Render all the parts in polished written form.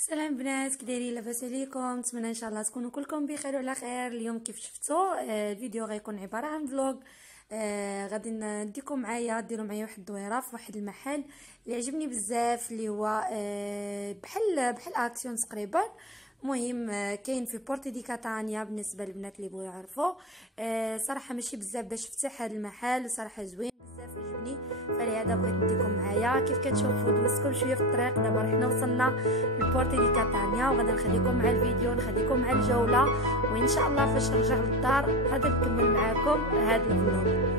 سلام بنات، كي دايرين؟ لاباس عليكم؟ نتمنى ان شاء الله تكونوا كلكم بخير وعلى خير. اليوم كيف شفتوا الفيديو غيكون عباره عن فلوغ. غادي نديكم معايا ديروا معايا واحد الدويره في واحد المحل اللي عجبني بزاف، اللي هو بحال اكسيون تقريبا. مهم كاين في بورتي دي كاتانيا. بالنسبه للبنات اللي بغاو يعرفوا، صراحه ماشي بزاف باش فتح هذا المحل، صراحه زوين بزاف عجبني. فلهذا بغيت نديكم معايا. كيف كتشوفوا دوزتكم شويه في الطريق، دابا حنا وصلنا لبورتي دي كاتانيا، وغادي نخليكم مع الفيديو، نخليكم مع الجوله، وان شاء الله فاش نرجع للدار غادي نكمل معاكم هذا الفلوق.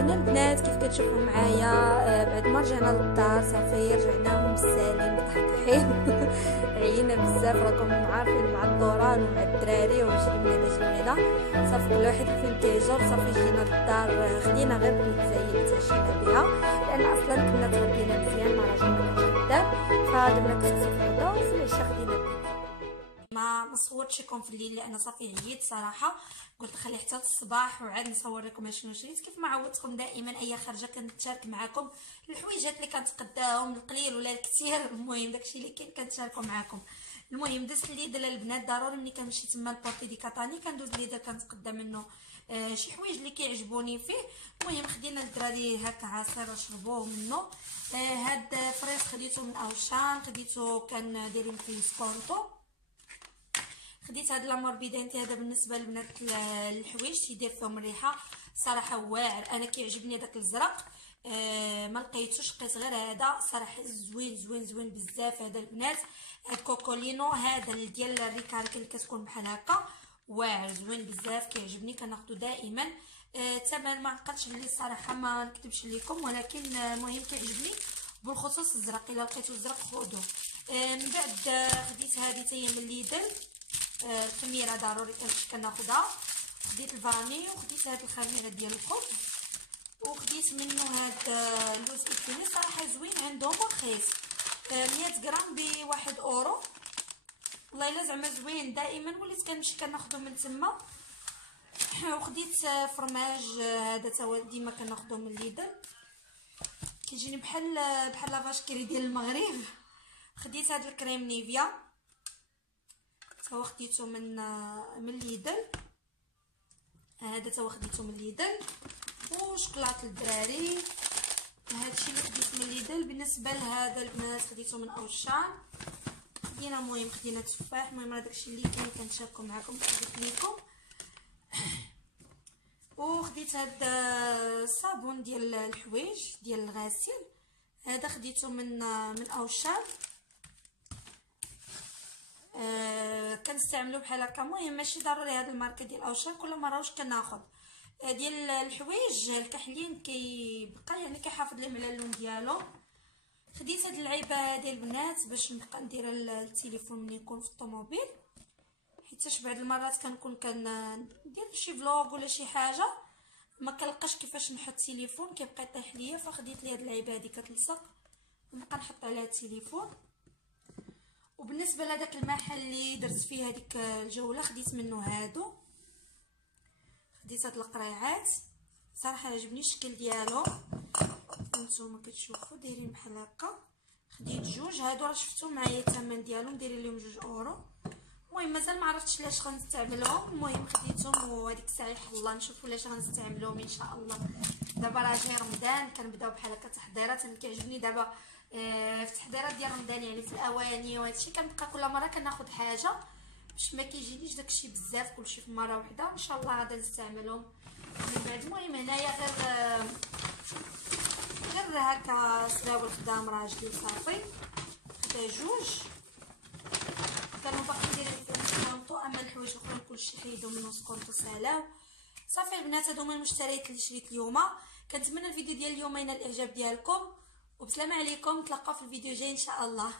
هنا البنات كيف كتشوفوا معايا بعد ما رجعنا للدار صافي رجعنا مسالين مطحطحين عينا بزاف، راكم عارفين مع الدوران ومع الدراري وجبنا صافي كل واحد فين كيجر. صافي جينا للدار خدينا غير بيتزا اللي تعشينا بها لان اصلا كنا تغدينا مزيان مع راجلنا كان خدام، فدرنا كسكسي في الغدا وفي العشاء خدينا بيتزا. ما صورتش لكم في الليل لان صافي عييت صراحه، قلت خلي حتى الصباح وعاد نصور لكم شنو شريت. كيف ما عودتكم دائما اي خرجه كنتشارك معكم الحويجات اللي كنتقداهم القليل ولا الكثير، المهم داكشي اللي كاين كنتشاركو معكم. المهم دزت ليدل البنات ضروري ملي كنمشي تما البورتي دي كاتاني كندوز ليدل كنتقدى منه شي حوايج اللي كيعجبوني فيه. المهم خدينا الدراري هكا عصير شربوه منه. هاد فريز خديته من اوشان، خديته كان دايرين فيه سبورتو. خديت هاد لامور بيدانتي هذا بالنسبه للبنات الحوايج تيدير فيهم الريحه صراحه واعر، انا كيعجبني داك الزرق. ما لقيتوش، لقيت غير هذا صراحه زوين زوين زوين بزاف. هذا البنات هاد كوكولينو هذا اللي ديال الريكارك اللي كتكون بحال هكا واعر زوين بزاف كيعجبني كناخذو دائما. الثمن ما عقلتش بلي الصراحه ما نكذبش لكم، ولكن المهم كيعجبني بالخصوص الزرق، الا لقيتو الزرق خذوه. من بعد خديت هذه تاهي من ليدل الخميره ضروري كناخذها. خديت الفاني وخديت هاد الخميره ديال الخبز وخديت منه هاد اللوز الكيني صراحه زوين عندهم ورخيص. 100 غرام ب1 اورو والله الا زعما زوين. دائما وليت كنمشي كناخذو من تما. وخديت فرماج هذا تا هو ديما كناخذو من ليدل كيجيني بحال لافاش كري ديال المغرب. خديت هاد الكريم نيفيا تا هو خديته من ليدل، هذا تا هو خديته من ليدل. وشكلاط الدراري هادشي اللي خديت من ليدل. بالنسبه لهذا البنات خديته من اوشان. خدينا المهم خدينا تفاح. المهم راه داكشي اللي كاين كنشاركو معكم قلت لكم. وخديت هاد الصابون ديال الحوايج ديال الغسيل، هذا خديته من اوشان. كنستعملو بحال هكا. المهم ماشي ضروري هاد الماركه ديال اوشان كل مره واش كناخذ ديال الحوايج الكحلين كيبقى يعني كيحافظ لهم على اللون ديالو. خديت هاد العلبه هذه البنات باش نبقى ندير التليفون ملي يكون في الطوموبيل، حيت بعض المرات كنكون كندير شي فلوغ ولا شي حاجه ما كنلقاش كيفاش نحط التليفون كيبقى يطيح ليا، فخديت لي هاد العلبه هذه كتلصق ونبقى نحط عليها التليفون. وبالنسبه لهداك المحل اللي درت فيه هذيك الجوله خديت منه هادو. خديت هاد القريعات صراحه عجبني الشكل ديالو، نتوما كتشوفوا دايرين بحال هكا. خديت جوج هادو راه شفتوا معايا الثمن ديالهم دايرين لهم 2 اورو. المهم مازال ما عرفتش لاش غنستعملهم، المهم خديتهم وهذيك الساعه يحل نشوفوا لاش غنستعملهم ان شاء الله. دابا راه جاي رمضان كنبداو بحال هكا تحضيرات. انا كيعجبني دابا في التحضيرات ديال رمضان يعني في الاواني وهادشي كنبقى كل مره كناخذ حاجه باش ما كيجينيش داكشي بزاف كلشي في مره واحده. ان شاء الله غادي نستعملهم من بعد. المهم هنايا غير هكا سراول خدام راجلي صافي حتى جوج كانوا باقيين دايرين فيهم سكونطو، اما الحوايج الاخرين كلشي حيدوا منه سكونطو سالاو صافي. البنات هادو هما المشتريات اللي شريت اليوم. كنتمنى الفيديو ديال اليوم ينال الاعجاب ديالكم وبسلامه عليكم. نتلاقاو في الفيديو جاي ان شاء الله.